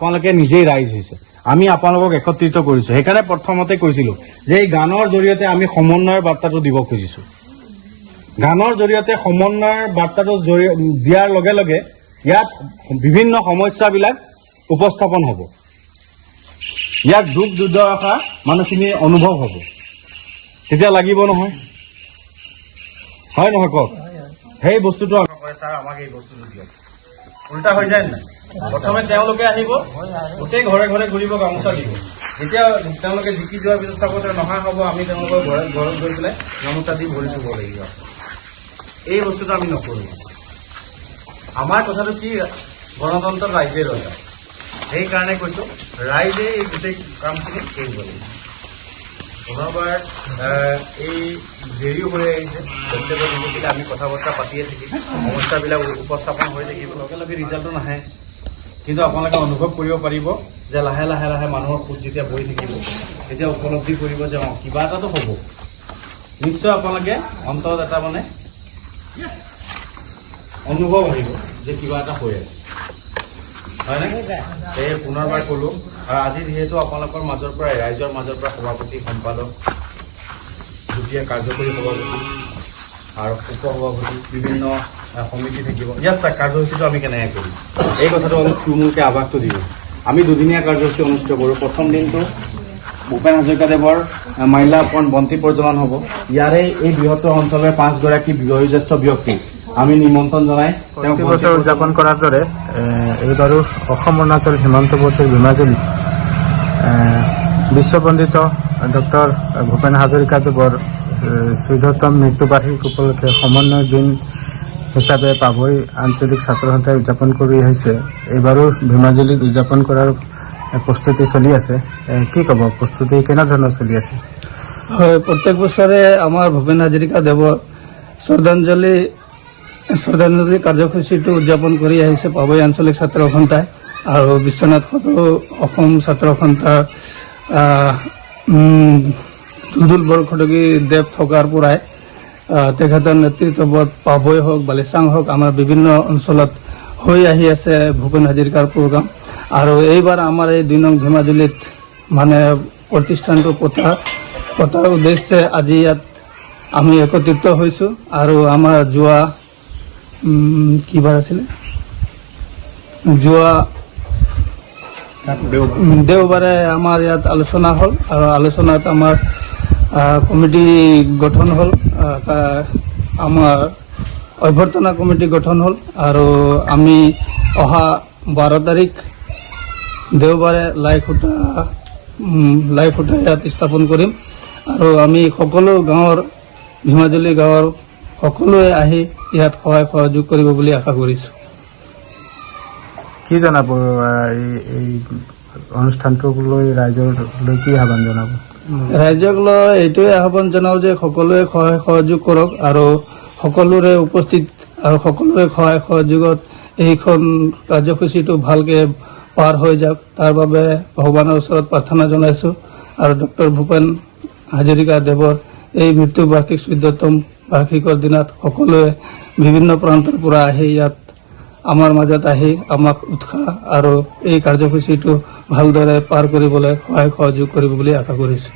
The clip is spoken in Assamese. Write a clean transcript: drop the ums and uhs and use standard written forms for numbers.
আপোনালোকে নিজেই ৰাইজ হৈছে আমি আপোনালোকক একত্ৰিত কৰিছো সেইকাৰণে প্ৰথমতে কৈছিলো যে এই গানৰ জৰিয়তে আমি সমন্বয়ৰ বাৰ্তাটো দিব খুজিছো গানৰ জৰিয়তে সমন্বয়ৰ বাৰ্তাটো দিয়াৰ লগে লগে ইয়াত বিভিন্ন সমস্যাবিলাক উপস্থাপন হ'ব ইয়াক দুখ দুৰ্দশা মানুহখিনি অনুভৱ হ'ব তেতিয়া লাগিব নহয় হয় নহয় কওক সেই বস্তুটো ছাৰ আমাক এই বস্তুটো দিয়ক উল্টা হৈ যায় নাই প্ৰথমে তেওঁলোকে আহিব গোটেই ঘৰে ঘৰে ঘূৰিব গামোচা দিব যেতিয়া তেওঁলোকে জিকি যোৱাৰ পিছত চাব নহা হ'ব আমি তেওঁলোকৰ ঘৰত গৈ পেলাই গামোচা দি ভৰি চুব লাগিব এই বস্তুটো আমি নকৰোঁ আমাৰ কথাটো কি গণতন্ত্ৰত ৰাইজে ৰজা সেইকাৰণে কৈছোঁ ৰাইজে এই গোটেই কামখিনি কৰিব লাগিব পুনৰবাৰ এই দেৰিও হৈ আহিছে প্ৰত্যেকৰ দিনকেইটা আমি কথা বতৰা পাতিয়ে থাকিম সমস্যাবিলাক উপস্থাপন হৈ থাকিব লগে লগে ৰিজাল্টটো নাহে কিন্তু আপোনালোকে অনুভৱ কৰিব পাৰিব যে লাহে লাহে লাহে মানুহৰ খোজ যেতিয়া বহি থাকিব তেতিয়া উপলব্ধি কৰিব যে কিবা এটাতো হ'ব নিশ্চয় আপোনালোকে অন্তত এটা মানে অনুভৱ আহিব যে কিবা এটা হৈ আছে হয়নে এই পুনৰবাৰ ক'লোঁ আৰু আজি যিহেতু আপোনালোকৰ মাজৰ পৰা ৰাইজৰ মাজৰ পৰা সভাপতি সম্পাদক যুটীয়া কাৰ্যকৰী সভাপতি আৰু উপ সভাপতি বিভিন্ন সমিতি থাকিব ইয়াত কাৰ্যসূচীটো আমি কেনেকৈ কৰিম এই কথাটো অলপ থুলমূলকৈ আভাসটো দিব আমি দুদিনীয়া কাৰ্যসূচী অনুষ্ঠিত কৰোঁ প্ৰথম দিনটো ভূপেন হাজৰিকাদেৱৰ মাল্যাৰ্পণ বন্তি প্ৰজ্বলন হ'ব ইয়াৰে এই বৃহত্তৰ অঞ্চলৰ 5 গৰাকী বয়োজ্যেষ্ঠ ব্যক্তি আমি নিমন্ত্ৰণ জনাই প্ৰতি বছৰ উদযাপন কৰাৰ দৰে এইবাৰো অসম অৰুণাচল সীমান্ত বৰ্ষৰ ধেমাজিত বিশ্ববন্দিত ডক্টৰ ভূপেন হাজৰিকাদেৱৰ 14তম মৃত্যুবাৰ্ষিকী উপলক্ষে সমন্বয় দিন হিচাপে পাভৈ আঞ্চলিক ছাত্ৰ সন্থাই উদযাপন কৰি আহিছে এইবাৰো ধেমাজিত উদযাপন কৰাৰ প্ৰস্তুতি চলি আছে কি ক'ব প্ৰস্তুতি কেনেধৰণৰ চলি আছে হয় প্ৰত্যেক বছৰে আমাৰ ভূপেন হাজৰিকাদেৱৰ শ্ৰদ্ধাঞ্জলি কাৰ্যসূচীটো উদযাপন কৰি আহিছে পাভৈ আঞ্চলিক ছাত্ৰ সন্থাই আৰু বিশ্বনাথ সদৌ অসম ছাত্ৰ সন্থাৰ দুলদুল বৰখটকী দেৱ থকাৰ পৰাই তেখেতৰ নেতৃত্বত পাভৈ হওক বালিচাং হওক আমাৰ বিভিন্ন অঞ্চলত হৈ আহি আছে ভূপেন হাজৰিকাৰ প্ৰগ্ৰাম আৰু এইবাৰ আমাৰ এই 2 নং ধেমাজিত মানে প্ৰতিষ্ঠানটো পতাৰ উদ্দেশ্যে আজি ইয়াত আমি একত্ৰিত হৈছোঁ আৰু আমাৰ যোৱা কিবাৰ আছিলে যোৱা দেওবাৰে আমাৰ ইয়াত আলোচনা হ'ল আৰু আলোচনাত আমাৰ কমিটি গঠন হ'ল আমাৰ অভ্যৰ্থনা কমিটি গঠন হ'ল আৰু আমি অহা 12 তাৰিখ দেওবাৰে লাইখুটা ইয়াত স্থাপন কৰিম আৰু আমি সকলো গাঁৱৰ ধেমাজি গাঁৱৰ সকলোৱে আহি ইয়াত সহায় সহযোগ কৰিব বুলি আশা কৰিছোঁ কি জনাব এই অনুষ্ঠানটোক লৈ ৰাইজলৈ কি আহ্বান জনাব ৰাইজক লৈ এইটোৱে আহ্বান জনাওঁ যে সকলোৱে সহায় সহযোগ কৰক আৰু সকলোৰে উপস্থিত আৰু সকলোৰে সহায় সহযোগত এইখন কাৰ্যসূচীটো ভালকৈ পাৰ হৈ যাওক তাৰ বাবে ভগৱানৰ ওচৰত প্ৰাৰ্থনা জনাইছোঁ আৰু ডক্টৰ ভূপেন হাজৰিকাদেৱৰ এই মৃত্যু বাৰ্ষিক 14তম বাৰ্ষিকৰ দিনত সকলোৱে বিভিন্ন প্ৰান্তৰ পৰা আহি ইয়াত আমাৰ মাজত আহি আমাক উৎসাহ আৰু এই কাৰ্যসূচীটো ভালদৰে পাৰ কৰিবলৈ সহায় সহযোগ কৰিব বুলি আশা কৰিছোঁ